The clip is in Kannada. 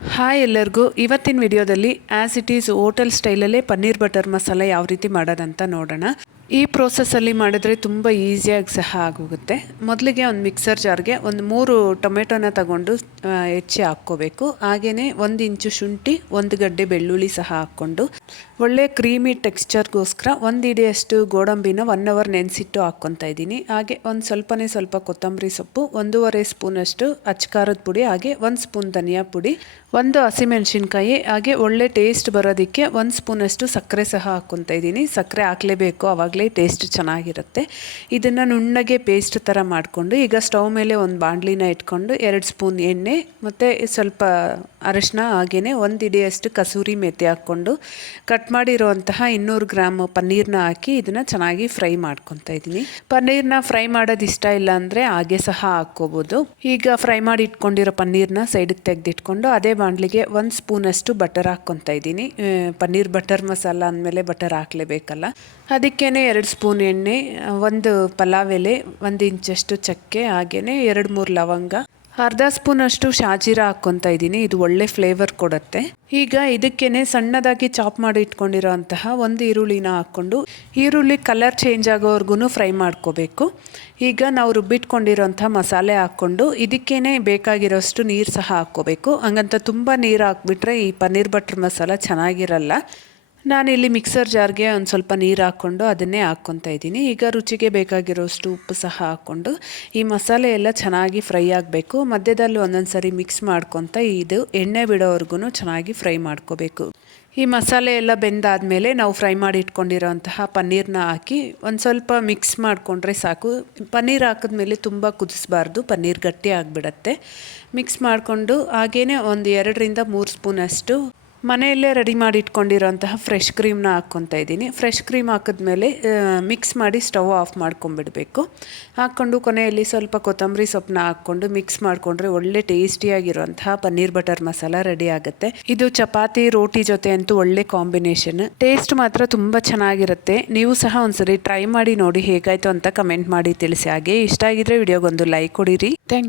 ಹಾಯ್ ಎಲ್ಲರಿಗೂ ಇವತ್ತಿನ ವಿಡಿಯೋದಲ್ಲಿ ಆ್ಯಸ್ ಇಟ್ ಈಸ್ ಹೋಟೆಲ್ ಸ್ಟೈಲಲ್ಲೇ ಪನ್ನೀರ್ ಬಟರ್ ಮಸಾಲ ಯಾವ ರೀತಿ ಮಾಡೋದಂತ ನೋಡೋಣ. ಈ ಪ್ರೋಸೆಸ್ಸಲ್ಲಿ ಮಾಡಿದ್ರೆ ತುಂಬ ಈಸಿಯಾಗಿ ಸಹ ಆಗೋಗುತ್ತೆ. ಮೊದಲಿಗೆ ಒಂದು ಮಿಕ್ಸರ್ ಜಾರ್ಗೆ ಒಂದು 3 ಟೊಮೆಟೊನ ತಗೊಂಡು ಹೆಚ್ಚಿ ಹಾಕ್ಕೋಬೇಕು. ಹಾಗೆಯೇ 1 ಇಂಚು ಶುಂಠಿ, 1 ಗಡ್ಡೆ ಬೆಳ್ಳುಳ್ಳಿ ಸಹ ಹಾಕ್ಕೊಂಡು ಒಳ್ಳೆ ಕ್ರೀಮಿ ಟೆಕ್ಸ್ಚರ್ಗೋಸ್ಕರ 1 ಹಿಡಿಯಷ್ಟು ಗೋಡಂಬಿನ 1 ಅವರ್ ನೆನೆಸಿಟ್ಟು ಹಾಕ್ಕೊತಾ ಇದ್ದೀನಿ. ಹಾಗೆ ಒಂದು ಸ್ವಲ್ಪ ಕೊತ್ತಂಬರಿ ಸೊಪ್ಪು, 1.5 ಸ್ಪೂನಷ್ಟು ಅಚ್ಕಾರದ ಪುಡಿ, ಹಾಗೆ 1 ಸ್ಪೂನ್ ಧನಿಯಾ ಪುಡಿ, 1 ಹಸಿಮೆಣಸಿನ್ಕಾಯಿ, ಹಾಗೆ ಒಳ್ಳೆ ಟೇಸ್ಟ್ ಬರೋದಕ್ಕೆ 1 ಸ್ಪೂನಷ್ಟು ಸಕ್ಕರೆ ಸಹ ಹಾಕ್ಕೊತಾ ಇದ್ದೀನಿ. ಸಕ್ಕರೆ ಹಾಕಲೇಬೇಕು, ಆವಾಗಲೇ ಟೇಸ್ಟ್ ಚೆನ್ನಾಗಿರುತ್ತೆ. ಇದನ್ನು ನುಣ್ಣಗೆ ಪೇಸ್ಟ್ ಥರ ಮಾಡಿಕೊಂಡು ಈಗ ಸ್ಟವ್ ಮೇಲೆ ಒಂದು ಬಾಣಲಿನ ಇಟ್ಕೊಂಡು 2 ಸ್ಪೂನ್ ಎಣ್ಣೆ ಮತ್ತು ಸ್ವಲ್ಪ ಅರಿಶಿನ, ಹಾಗೆಯೇ 1 ಹಿಡಿಯಷ್ಟು ಕಸೂರಿ ಮೆಥಿ ಹಾಕ್ಕೊಂಡು ಕಟ್ ಮಾಡಿರುವಂತಹ 200 ಗ್ರಾಮ್ ಪನ್ನೀರ್ನ ಹಾಕಿ ಇದನ್ನು ಚೆನ್ನಾಗಿ ಫ್ರೈ ಮಾಡ್ಕೊತಾ ಇದ್ದೀನಿ. ಪನ್ನೀರ್ನ ಫ್ರೈ ಮಾಡೋದು ಇಷ್ಟ ಇಲ್ಲ ಅಂದರೆ ಹಾಗೆ ಸಹ ಹಾಕ್ಕೋಬೋದು. ಈಗ ಫ್ರೈ ಮಾಡಿ ಇಟ್ಕೊಂಡಿರೋ ಪನ್ನೀರ್ನ ಸೈಡಿಗೆ ತೆಗೆದಿಟ್ಕೊಂಡು ಅದೇ ಬಾಣಲಿಗೆ 1 ಸ್ಪೂನಷ್ಟು ಬಟರ್ ಹಾಕ್ಕೊತಾ ಇದ್ದೀನಿ. ಪನ್ನೀರ್ ಬಟರ್ ಮಸಾಲ ಅಂದಮೇಲೆ ಬಟರ್ ಹಾಕಲೇಬೇಕಲ್ಲ, ಅದಕ್ಕೇ 2 ಸ್ಪೂನ್ ಎಣ್ಣೆ, 1 ಪಲಾವ್ ಎಲೆ, 1 ಇಂಚಷ್ಟು ಚಕ್ಕೆ, ಹಾಗೆಯೇ 2-3 ಲವಂಗ, ಅರ್ಧ ಸ್ಪೂನಷ್ಟು ಶಾಜೀರ ಹಾಕ್ಕೊತಾ ಇದ್ದೀನಿ. ಇದು ಒಳ್ಳೆ ಫ್ಲೇವರ್ ಕೊಡುತ್ತೆ. ಈಗ ಇದಕ್ಕೇ ಸಣ್ಣದಾಗಿ ಚಾಪ್ ಮಾಡಿ ಇಟ್ಕೊಂಡಿರೋ ಅಂತಹ 1 ಈರುಳ್ಳಿನ ಹಾಕ್ಕೊಂಡು ಈರುಳ್ಳಿ ಕಲರ್ ಚೇಂಜ್ ಆಗೋವರೆಗೂ ಫ್ರೈ ಮಾಡ್ಕೋಬೇಕು. ಈಗ ನಾವು ರುಬ್ಬಿಟ್ಕೊಂಡಿರೋಂಥ ಮಸಾಲೆ ಹಾಕ್ಕೊಂಡು ಇದಕ್ಕೇ ಬೇಕಾಗಿರೋಷ್ಟು ನೀರು ಸಹ ಹಾಕ್ಕೋಬೇಕು. ಹಂಗಂತ ತುಂಬ ನೀರು ಹಾಕ್ಬಿಟ್ರೆ ಈ ಪನ್ನೀರ್ ಬಟರ್ ಮಸಾಲ ಚೆನ್ನಾಗಿರಲ್ಲ. ನಾನಿಲ್ಲಿ ಮಿಕ್ಸರ್ ಜಾರ್ಗೆ ಒಂದು ಸ್ವಲ್ಪ ನೀರು ಹಾಕ್ಕೊಂಡು ಅದನ್ನೇ ಹಾಕ್ಕೊತಾ ಇದ್ದೀನಿ. ಈಗ ರುಚಿಗೆ ಬೇಕಾಗಿರೋಷ್ಟು ಉಪ್ಪು ಸಹ ಹಾಕ್ಕೊಂಡು ಈ ಮಸಾಲೆ ಎಲ್ಲ ಚೆನ್ನಾಗಿ ಫ್ರೈ ಆಗಬೇಕು. ಮಧ್ಯದಲ್ಲಿ ಒಂದೊಂದು ಸರಿ ಮಿಕ್ಸ್ ಮಾಡ್ಕೊತ ಇದು ಎಣ್ಣೆ ಬಿಡೋವರೆಗೂ ಚೆನ್ನಾಗಿ ಫ್ರೈ ಮಾಡ್ಕೋಬೇಕು. ಈ ಮಸಾಲೆ ಎಲ್ಲ ಬೆಂದಾದಮೇಲೆ ನಾವು ಫ್ರೈ ಮಾಡಿ ಇಟ್ಕೊಂಡಿರೋಂತಹ ಪನ್ನೀರ್ನ ಹಾಕಿ ಒಂದು ಸ್ವಲ್ಪ ಮಿಕ್ಸ್ ಮಾಡಿಕೊಂಡ್ರೆ ಸಾಕು. ಪನ್ನೀರ್ ಹಾಕಿದ್ಮೇಲೆ ತುಂಬ ಕುದಿಸ್ಬಾರ್ದು, ಪನ್ನೀರ್ ಗಟ್ಟಿ ಆಗಿಬಿಡತ್ತೆ. ಮಿಕ್ಸ್ ಮಾಡಿಕೊಂಡು ಹಾಗೆಯೇ ಒಂದು 2-3 ಸ್ಪೂನಷ್ಟು ಮನೆಯಲ್ಲೇ ರೆಡಿ ಮಾಡಿ ಇಟ್ಕೊಂಡಿರೋಂತಹ ಫ್ರೆಶ್ ಕ್ರೀಮ್ನ ಹಾಕ್ಕೊತಾ ಇದ್ದೀನಿ. ಫ್ರೆಶ್ ಕ್ರೀಮ್ ಹಾಕಿದ್ಮೇಲೆ ಮಿಕ್ಸ್ ಮಾಡಿ ಸ್ಟವ್ ಆಫ್ ಮಾಡ್ಕೊಂಬಿಡಬೇಕು. ಹಾಕ್ಕೊಂಡು ಕೊನೆಯಲ್ಲಿ ಸ್ವಲ್ಪ ಕೊತ್ತಂಬರಿ ಸೊಪ್ಪನ್ನ ಹಾಕ್ಕೊಂಡು ಮಿಕ್ಸ್ ಮಾಡಿಕೊಂಡ್ರೆ ಒಳ್ಳೆ ಟೇಸ್ಟಿಯಾಗಿರುವಂತಹ ಪನ್ನೀರ್ ಬಟರ್ ಮಸಾಲ ರೆಡಿ ಆಗುತ್ತೆ. ಇದು ಚಪಾತಿ ರೋಟಿ ಜೊತೆ ಅಂತೂ ಒಳ್ಳೆ ಕಾಂಬಿನೇಷನ್. ಟೇಸ್ಟ್ ಮಾತ್ರ ತುಂಬ ಚೆನ್ನಾಗಿರುತ್ತೆ. ನೀವು ಸಹ ಒಂದ್ಸರಿ ಟ್ರೈ ಮಾಡಿ ನೋಡಿ ಹೇಗಾಯಿತು ಅಂತ ಕಮೆಂಟ್ ಮಾಡಿ ತಿಳಿಸಿ. ಹಾಗೆ ಇಷ್ಟ ಆಗಿದ್ರೆ ವಿಡಿಯೋಗೊಂದು ಲೈಕ್ ಕೊಡಿರಿ. Thank you.